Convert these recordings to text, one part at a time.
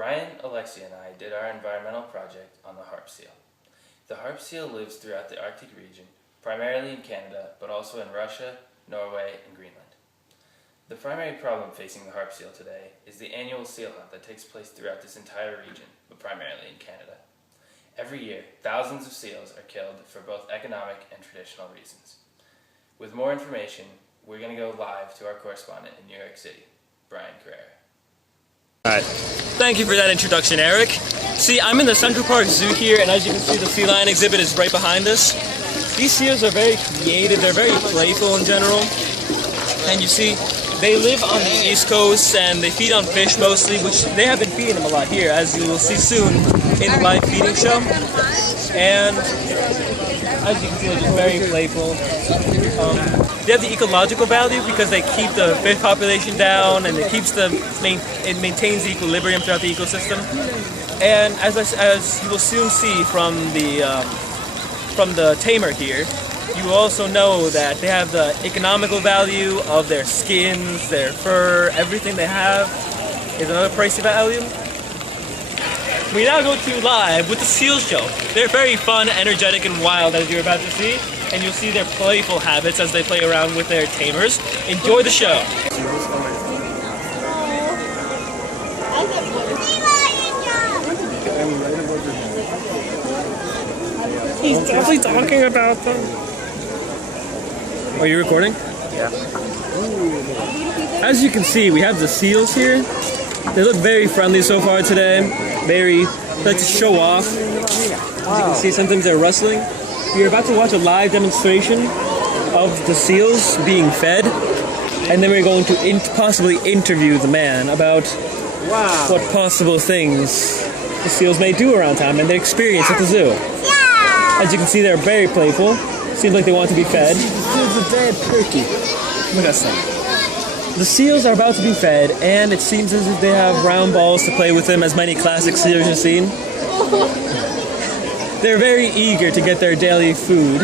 Brian, Alexia, and I did our environmental project on the harp seal. The harp seal lives throughout the Arctic region, primarily in Canada, but also in Russia, Norway, and Greenland. The primary problem facing the harp seal today is the annual seal hunt that takes place throughout this entire region, but primarily in Canada. Every year, thousands of seals are killed for both economic and traditional reasons. With more information, we're going to go live to our correspondent in New York City, Brian Carrera. Alright, thank you for that introduction, Eric. See, I'm in the Central Park Zoo here, and as you can see, the sea lion exhibit is right behind us. These seals are very creative, they're very playful in general. And you see, they live on the East Coast, and they feed on fish mostly, which they have been feeding them a lot here, as you will see soon in the live feeding show. And as you can see, they're just very playful. They have the ecological value because they keep the fish population down, and it maintains the equilibrium throughout the ecosystem. And as you will soon see from the tamer here, you will also know that they have the economical value of their skins, their fur, everything they have is another pricey value. We now go to live with the seal show. They're very fun, energetic, and wild, as you're about to see, and you'll see their playful habits as they play around with their tamers. Enjoy the show. He's definitely talking about them. Are you recording? Yeah. As you can see, we have the seals here. They look very friendly so far today. They like to show off. As you can see, sometimes they're rustling. You're about to watch a live demonstration of the seals being fed, and then we're going to possibly interview the man about what possible things the seals may do around town and their experience at the zoo. As you can see, they're very playful. Seems like they want to be fed. The seals are very perky. Look at that. The seals are about to be fed, and it seems as if they have round balls to play with them, as many classic seals you've seen. They're very eager to get their daily food.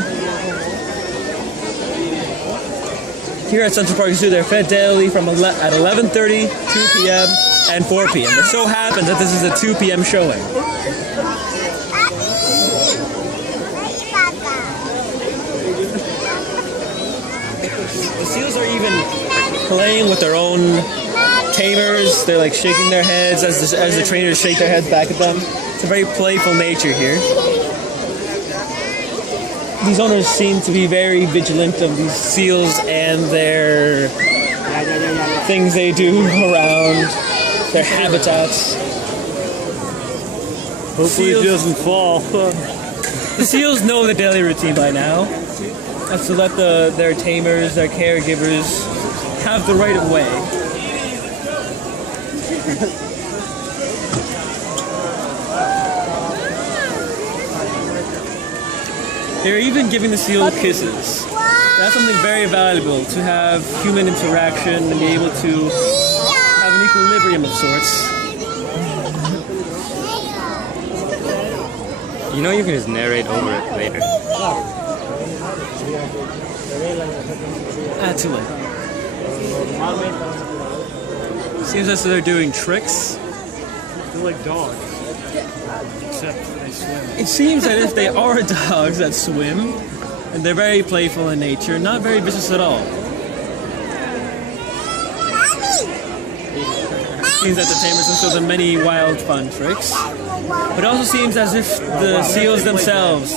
Here at Central Park Zoo, they're fed daily from at 11:30, 2 p.m., and 4 p.m. It so happens that this is a 2 p.m. showing. The seals are even playing with their own tamers. They're like shaking their heads as the trainers shake their heads back at them. It's a very playful nature here. These owners seem to be very vigilant of these seals and their things they do around their habitats. Hopefully it doesn't fall. The seals know the daily routine by now. That's to let their tamers, their caregivers, have the right of way. They're even giving the seal kisses. That's something very valuable, to have human interaction and be able to have an equilibrium of sorts. You know you can just narrate over it later. Too late. Seems as though they're doing tricks. They're like dogs, except they swim. It seems that if they are dogs that swim, and they're very playful in nature, not very vicious at all. It seems that the tamers have shown them many wild fun tricks. But it also seems as if the seals themselves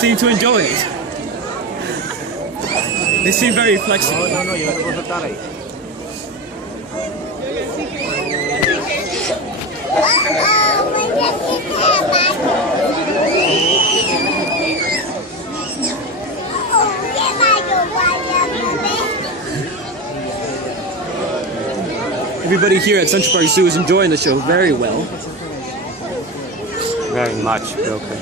seem to enjoy it. They seem very flexible. Everybody here at Central Park Zoo is enjoying the show very well. Very much, okay.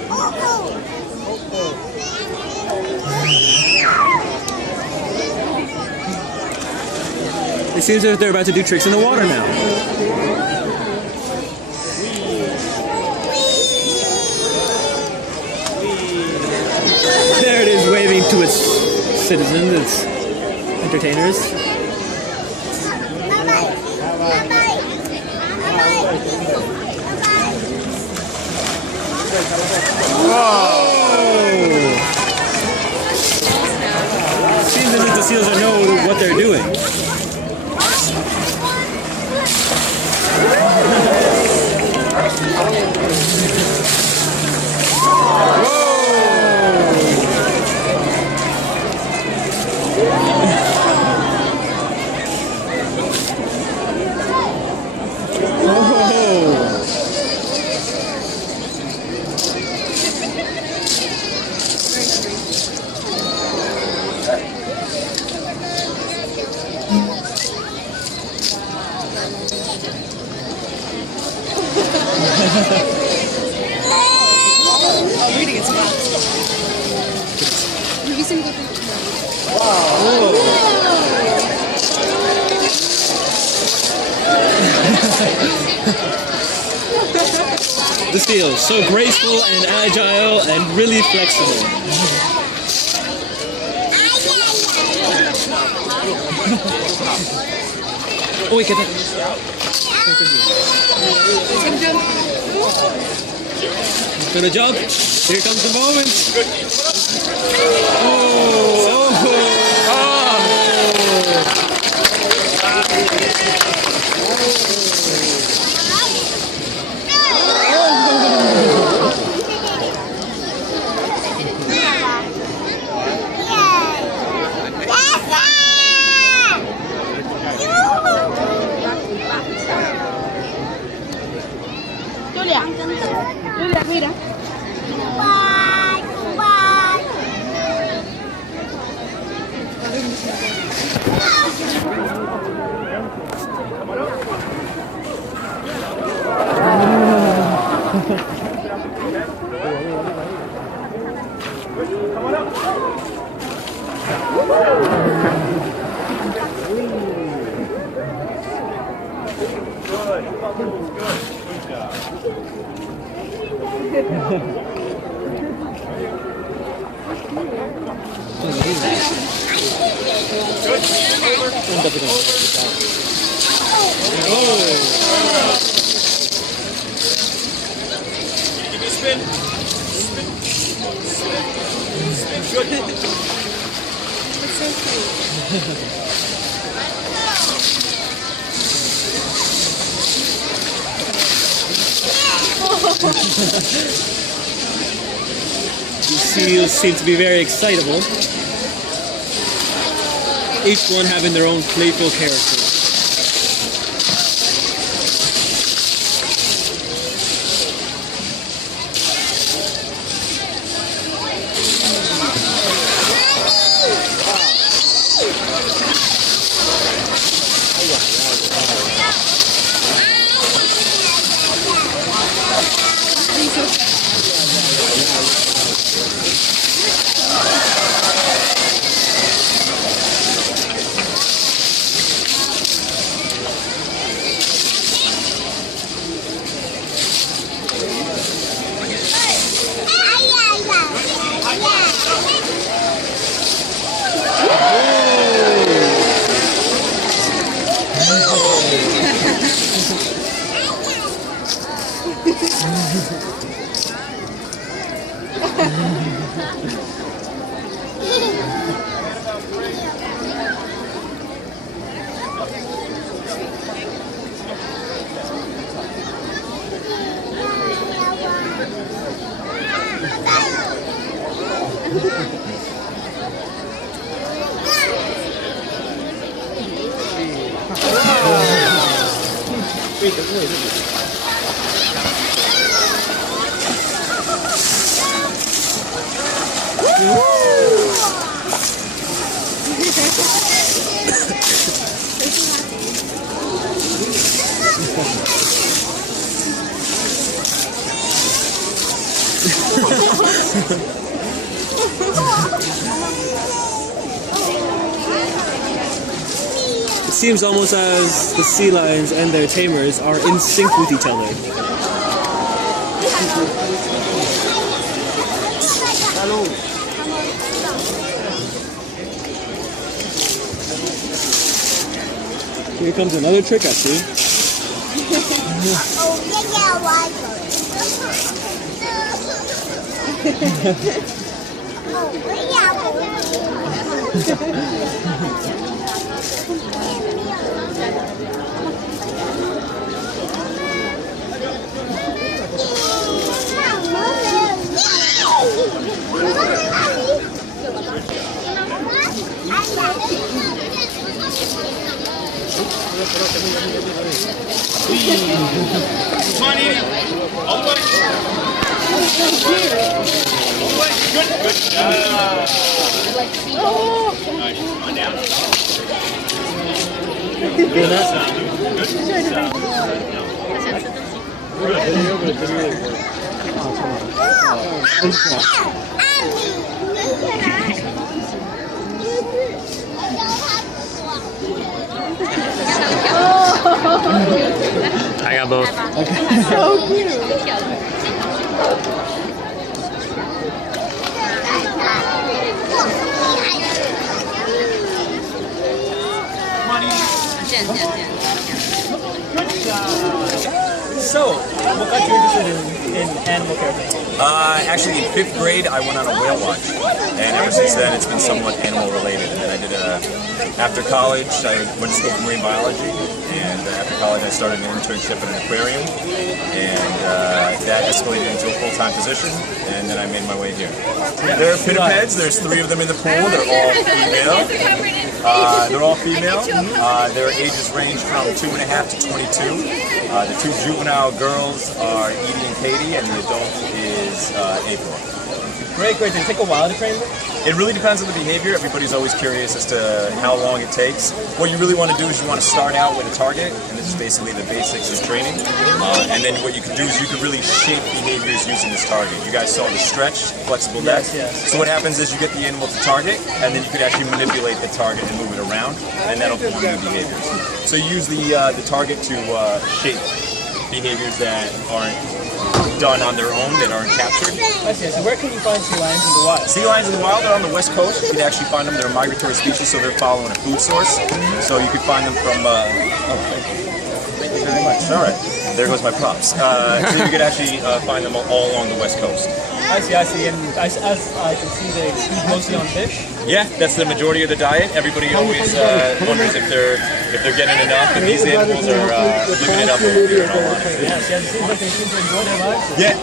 It seems as if they're about to do tricks in the water now. There it is, waving to its citizens, its entertainers. Seems as if the seals know what they're doing. Oh, reading is fun. The seal, so graceful and agile and really flexible. Oh wait, get that. Gonna jump. Here comes the moment. Julia, mira. These seals seem to be very excitable, each one having their own playful character. It seems almost as the sea lions and their tamers are in sync with each other. Here comes another trick I see. I got both. So cute. So, what got you interested in animal care? Actually, in 5th grade, I went on a whale watch, and ever since then, it's been somewhat animal related. And then I did after college, I went to school for marine biology, and after college, I started an internship at an aquarium, and that escalated into a full-time position, and then I made my way here. There are pinnipeds. There's 3 of them in the pool. They're all female. Their ages range from 2.5 to 22. The 2 juvenile girls are Edie and Katie, and the adult is April. Great. Did it take a while to train them? It really depends on the behavior. Everybody's always curious as to how long it takes. What you really want to do is you want to start out with a target, and this is basically the basics of training. And then what you can do is you can really shape behaviors using this target. You guys saw the stretch, flexible neck. Yes. So what happens is you get the animal to target, and then you can actually manipulate the target and move it around, and that'll form new behaviors. So you use the target to shape behaviors that aren't done on their own, that aren't captured. I see. So where can you find sea lions in the wild? Sea lions in the wild are on the west coast. You can actually find them. They're a migratory species, so they're following a food source. So you can find them from. Thank you very much. All right, there goes my props. So you can actually find them all along the west coast. I see. And as I can see, they feed mostly on fish. Yeah, that's the majority of the diet. Everybody always wonders if they're getting enough, and these animals are living it up over here in all honesty. Yes, it seems like they seem to enjoy their lives. Yeah,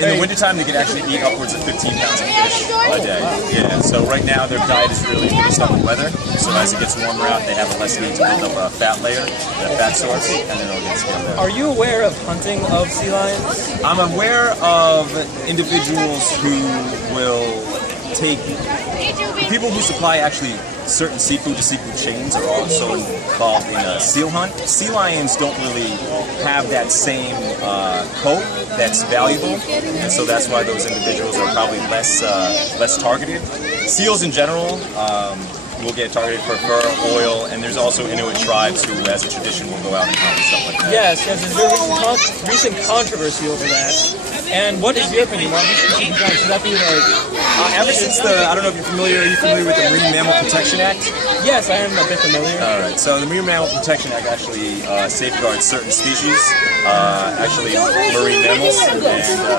in the wintertime they can actually eat upwards of 15 pounds of fish a day. Yeah, so right now their diet is really based on the weather. So as it gets warmer out, they have less need to build up a fat layer, a fat source, and then it'll get scaled down. Are you aware of hunting of sea lions? I'm aware of individuals who will take people who supply actually certain seafood to seafood chains are also involved in a seal hunt. Sea lions don't really have that same coat that's valuable, and so that's why those individuals are probably less targeted. Seals in general will get targeted for fur, oil, and there's also Inuit tribes who, as a tradition, will go out and hunt and stuff like that. Yes, there's a recent controversy over that. And what is your opinion? Why do you think it should be done? Should that be like... ever since I don't know if are you familiar with the Marine Mammal Protection Act? Yes, I am a bit familiar. Alright, so the Marine Mammal Protection Act actually safeguards certain species, actually marine mammals, and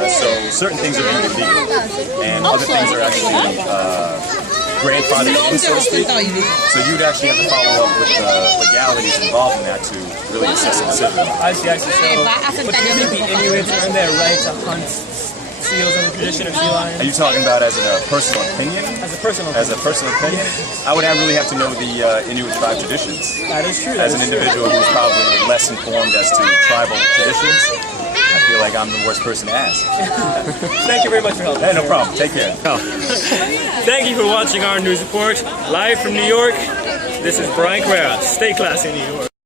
so certain things are deemed illegal, and other things are actually grandfathered in, so to speak. So you'd actually have to follow up with the legalities involved in that to really assess and consider them. I see. So, but do you think the Inuits earn their right to hunt seals in the tradition of sea lions? Are you talking about as a personal opinion? As a personal opinion. As a personal opinion? I would really have to know the Inuit tribe traditions. That is true. As an individual who's probably less informed as to tribal traditions, I feel like I'm the worst person to ask. Thank you very much for helping. Hey, no problem. Take care. Thank you for watching our news report. Live from New York, this is Brian Carrera. Stay classy, New York.